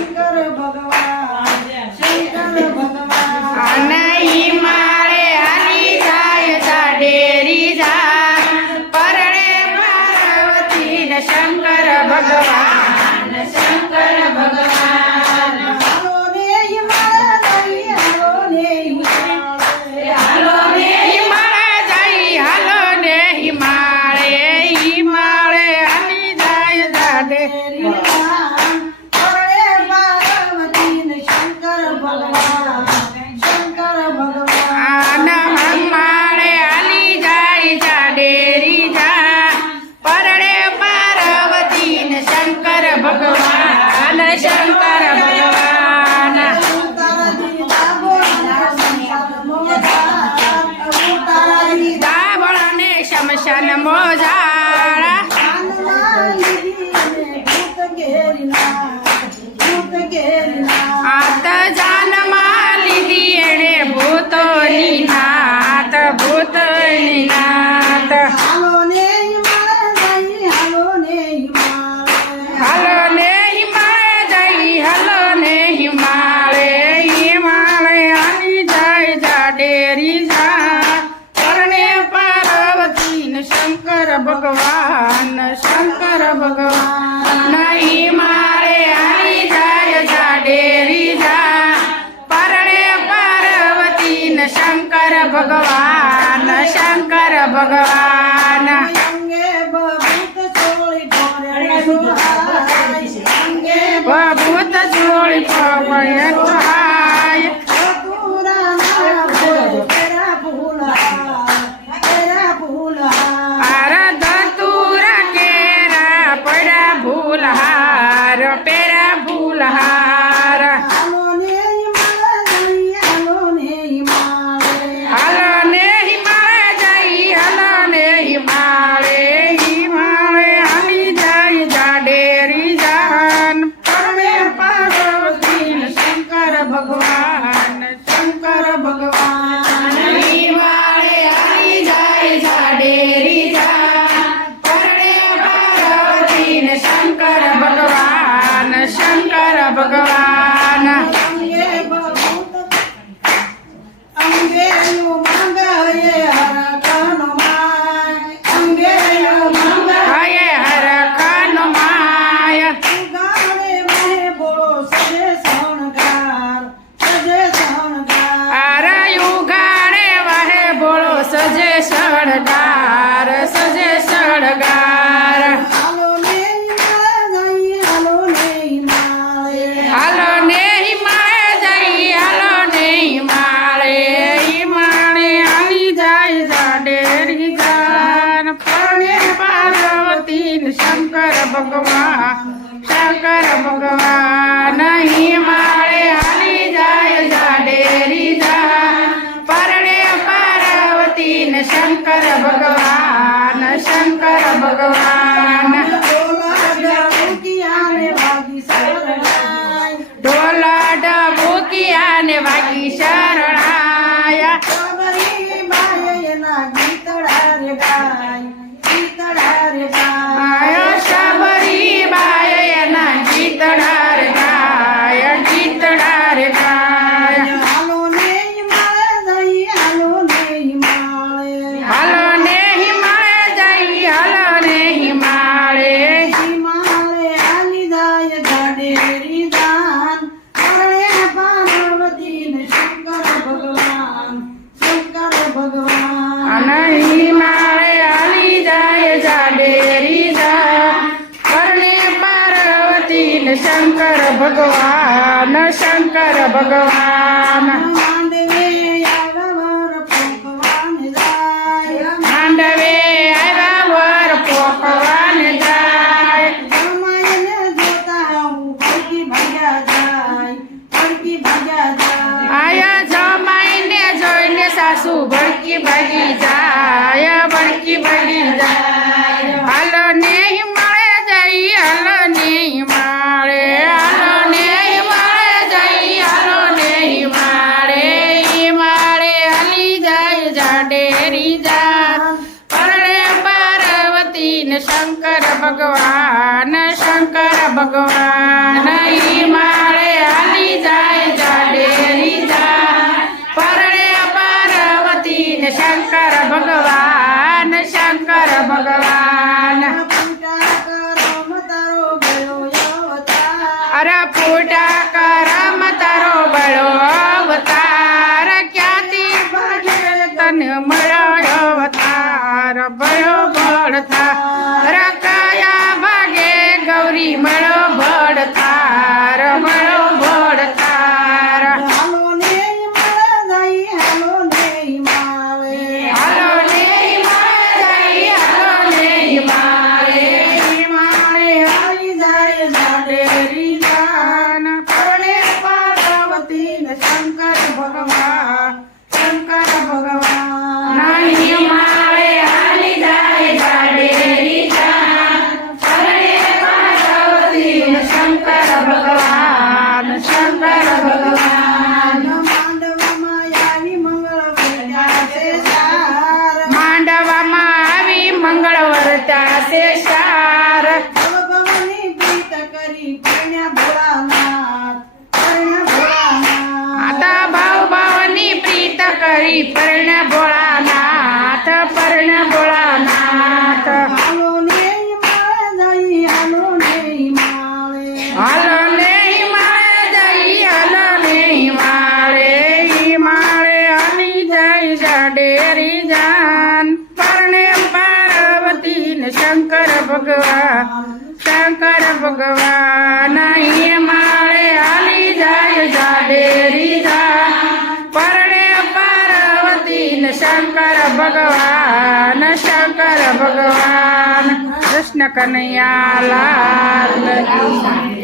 શંકર ભગવાન શંકર ભગવાન નહીં માળે હાલી જાય જાડેરી જા પરણે પાર્વતી ને શંકર ભગવાન શંકર ભગવાન હાલો ને હિમાલય હાલો ને હિમાલય હાલો ને હિમાળે જાય હાલો ને હિમાળે હિમાળે હાલી જાય જાડેરી પરણે પાર્વતી ને શંકર ભગવાન શંકર ભગવાન માળે હાલી જાય જાડેરી જા પરણે પાર્વતી ને શંકર ભગવાન શંકર ભગવાન દાબળ ને શમશાન મોજાળા આત જાનમાં લીધી એણે ભૂતોની નાત ભૂતોની નાત હાલો ને હિમાળે જઈ હાલો ને હિમાળે હિમાળે હાલી જાય જાડેરી જા પરણે પાર્વતી ને શંકર ભગવાન શંકર ભગવાન હિમાળે હાલી જાય જાડેરી જા પરણે પાર્વતી ને શંકર ભગવાન શંકર ભગવાન ભૂત જોડી પવળે સહાય હાર ધતુરા કેરા પડ્યા ભૂલહાર પેરા ભૂલહાર હાલો ને હિમાળે જઈ હાલો ને હિમાળે હિમાળે હાલી જાય જાડેરી જાન પરમે પાર્વતી ને શંકર ભગવાન શંકર ભગવાન હિમાળે હાલી જાય જાડેરી જાન પરમે પાર્વતી ને શંકર ભગવાન શંકર ભગવાન હયે હરખન માય આર યુગાડે વાહે બોળો સજે સળગાર સજે સળગાર હાલો ને હિમાળે જઈ હાલો ને હિમાળે હિમાળે હાલી જાય જાડેરી જાન પરણે પાર્વતી ને શંકર ભગવાન શંકર ભગવાન હિમાળે હાલી જાય જાડેરી જાન પરણે પાર્વતી ને શંકર ભગવાન શંકર ભગવાન ઢોલા ડબુકિયા ને વાગી શરણાયા આયો શબરી બાય એના ગીતડા રે ગાય ગીતડા રે ગાય હાલો ને હિમાળે જઈ હાલો ને હિમાળે અને હિમાળે હાલી જાય જાડેરી જા પરણે પાર્વતી ને શંકર ભગવાન શંકર ભગવાન માંડવે આવ્યા વર પોકવાન જાય આયા જમાઈને જોઈને સાસુ ભડકી ભાગી જાય ભડકી ભાગી જાય હાલો ને હિમાળે જઈ હાલો ને હિમાળે હાલો ને હિમાળે જઈ હાલો ને હિમાળે હિમાળે હાલી જાય જાડેરી જા પરણે પાર્વતી ને શંકર ભગવાન હિમાળે અરે ફૂટા કરમ તારો બળો અવતાર ક્યાંથી ભાગે તને મળ્યો અવતાર બળો બળતાર કયા ભાગે ગૌરી મળો બળતાર મળો બળતાર હાલો ને માળા દઈ હાલો ને માળે હાલો ને મારે હાલો ને મારે મારે આવી જાય જાડેરી જાન પરણે પાર્વતી ને શંકર ભગવાન નહીં મારે હાલી જાય જાડેરી જાન પરણે પાર્વતી ને શંકર ભગવાન માંડવામાં આવી મંગળ વર્ત્યા છે સાર માંડવામાં આવી મંગળ વર્તા છે સાર ભગવાનની પ્રીત કરી પરણ્યા ભોળાનાથ આતા ભાવ ભાવની પ્રીત કરી પર્ણ ભોળાનાથ પર્ણ ભોળાનાથ હાલો ને માળે દઈ હાલો ને માળે હાલો ને મારે જઈ હાલો ને મારે હલી જાય જાડેરી જાન પરણે પાર્વતી ને શંકર ભગવાન અહીં મારે હાલી જાય જાડેરી જાન પરણે પાર્વતી ને શંકર ભગવાન કૃષ્ણ કનૈયા લાલ કી.